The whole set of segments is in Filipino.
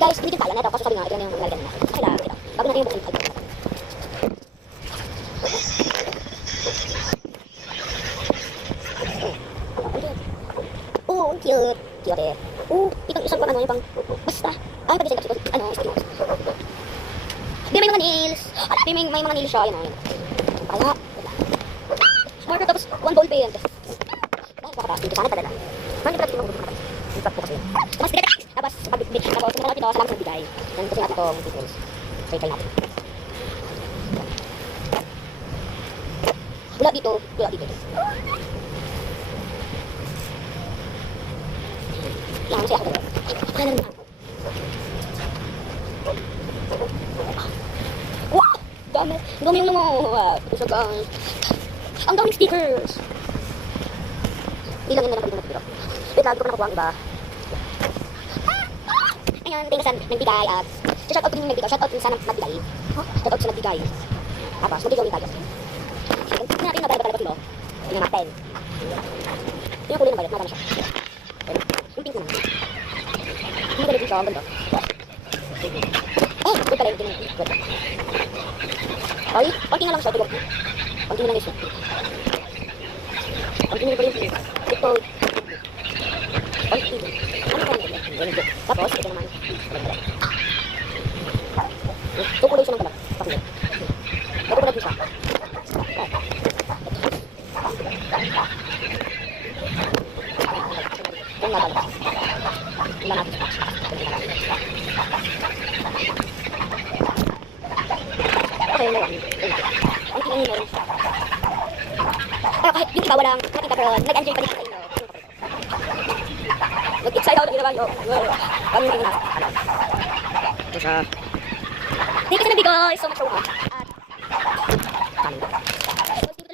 Okay guys, hindi din kaya na ito. Kasi sabi nga, ito na yung nalagyan na. Okay lang, okay lang. Bago natin yung buksan ito. Oh, ang cute. Cute eh. Oh, itong isang pang ano, yung pang... Basta. Ay, pag-design kasi ito. Ano, sticky notes. Di may mga nails. Di may mga nails siya. Yan o, yan. Kaya, marker tapos one ball pen. Dahil baka dito sana padala. Hindi pala dito magbubukan. Yung pag po kasi yun. Tapos direct. Tapos pag-bit. Tapos sumunod dito. Salamat sa nagbigay. Yan kasi natin itong details. So, try natin. Wala dito. Wala dito. Yan, masaya ako dito. Kaya na naman. Wow! Dami. Dami yung naman. Isa kang... Ang daming stickers. Ilang yun na lang dito na wait lang, dito ko na nakuha ang iba. Ayan, thank you sa nagbigay at shoutout ko din yung nagbigay. Shoutout din sa nagbigay. Shoutout sa nagbigay. Tapos, mag-join tayo. Tignan natin mabala-bala ba sila. Tignan natin. Ito yung kulay ng violet. Maganda siya. Yung pink naman. Yung violet din siya. Ang ganda. Oh! Good pala yung tingin. Good. Ay, konti nga lang siya. Konti nga lang siya. Konti nga lang siya. Ito. Konti. Ano pa rin? Tapos, ito naman. Tukulay siya ng balat. Pakulay. Tukulay siya. Yung nabalat. Wala natin siya. Okay, meron. Ang tingin meron siya. Pero kahit yung iba walang nakita pero nag-enjoy pa din sa inyo. Nag-excite ako na ginawa nyo. Kami yung nasa. Ito siya. Thank you sa nabigay. So much. At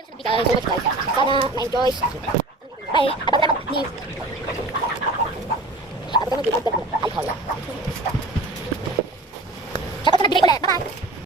nabigay. So much guys. Sana ma-enjoy. Bye. At pag naman ni... At pag naman ni... Alcohol.